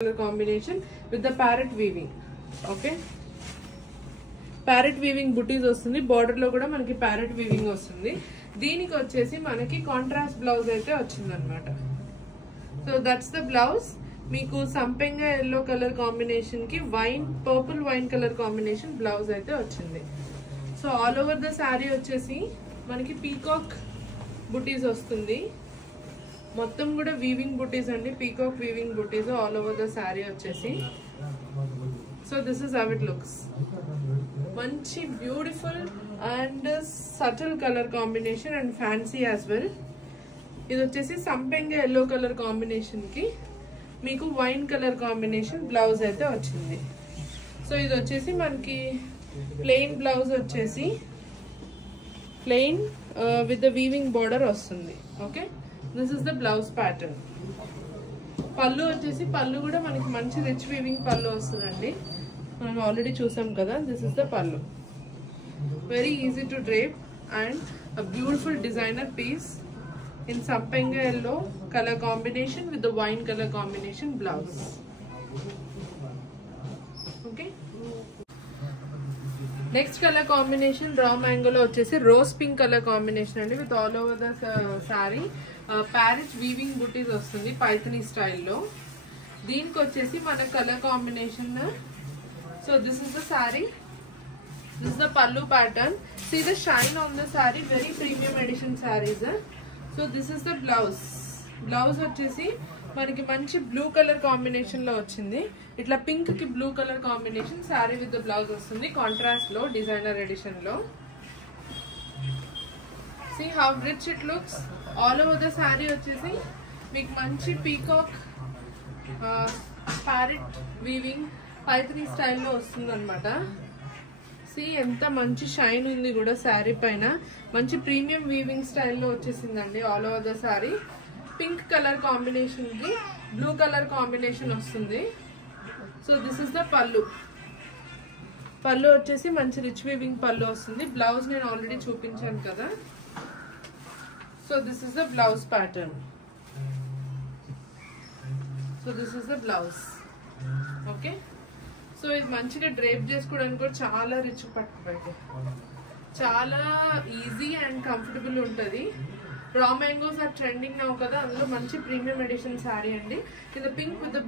color combination with the parrot weaving. Okay, parrot weaving booties వస్తుంది. Border లో కూడా మనకి parrot weaving వస్తుంది. దీనికి వచ్చేసి మనకి కాంట్రాస్ట్ బ్లౌజ్ అయితే వచ్చిందన్నమాట. So that's the blouse. మీకు సంపెంగా ఎల్లో కలర్ కాంబినేషన్ కి purple wine colour combination blouse అయితే వచ్చింది. So all over the sari వచ్చేసి మనకి పీకాక్ బుటీస్ వస్తుంది. మొత్తం కూడా వీవింగ్ బుటీస్ అండి, peacock weaving butis all over the sari వచ్చేసి. So this is how it looks. మంచి beautiful and subtle colour combination and fancy as well. ఇది వచ్చేసి సంపెంగా ఎల్లో కలర్ కాంబినేషన్ కి మీకు వైన్ కలర్ కాంబినేషన్ బ్లౌజ్ అయితే వచ్చింది. సో ఇది వచ్చేసి మనకి ప్లెయిన్ బ్లౌజ్ వచ్చేసి plain with the weaving border వస్తుంది. Okay, this is the blouse pattern. పళ్ళు వచ్చేసి పళ్ళు కూడా మనకి మంచి రిచ్ వీవింగ్ పళ్ళు వస్తుందండి. మనం ఆల్రెడీ చూసాం కదా. దిస్ ఇస్ ద పళ్ళు. Very easy to drape and a beautiful designer piece in Sampenga yellow color combination with the wine color combination blouse. Okay, next color combination raw mango lo vachesi rose pink color combination andi with all over the saree parrot weaving booties vastundi pythony style lo. deeniki vachesi mana color combination. So this is the saree, this is the pallu pattern. See the shine on the saree, very premium edition sarees. So this is the blouse. Blouse వచ్చేసి మనకి మంచి blue colour combination లో వచ్చింది. ఇట్లా pink కి blue colour combination sari with the blouse వస్తుంది contrast లో, designer edition లో. See how rich it looks. All over the sari వచ్చేసి మీకు మంచి పీకాక్ ప్యారెట్ వీవింగ్ పైథనీ స్టైల్లో వస్తుంది అనమాట. ఎంత మంచి షైన్ ఉంది కూడా శారీ పైన. మంచి ప్రీమియం వీవింగ్ స్టైల్లో వచ్చేసిందండి all over the sari. Pink colour combination కి బ్లూ కలర్ కాంబినేషన్ వస్తుంది. సో దిస్ ఇస్ ద పళ్ళు. పళ్ళు వచ్చేసి మంచి రిచ్ వీవింగ్ పళ్ళు వస్తుంది. బ్లౌజ్ నేను ఆల్రెడీ చూపించాను కదా. So this is the blouse pattern. So this is the blouse. Okay, so ఇది మంచిగా డ్రేప్ చేసుకోవడానికి కూడా చాలా రిచ్ పట్టుకుంటే చాలా ఈజీ అండ్ కంఫర్టబుల్ ఉంటుంది. రా మ్యాంగోస్ ఆర్ ట్రెండింగ్ నౌ కదా, అందులో మంచి ప్రీమియం ఎడిషన్ శారీ అండి. ఇది పింక్ విత్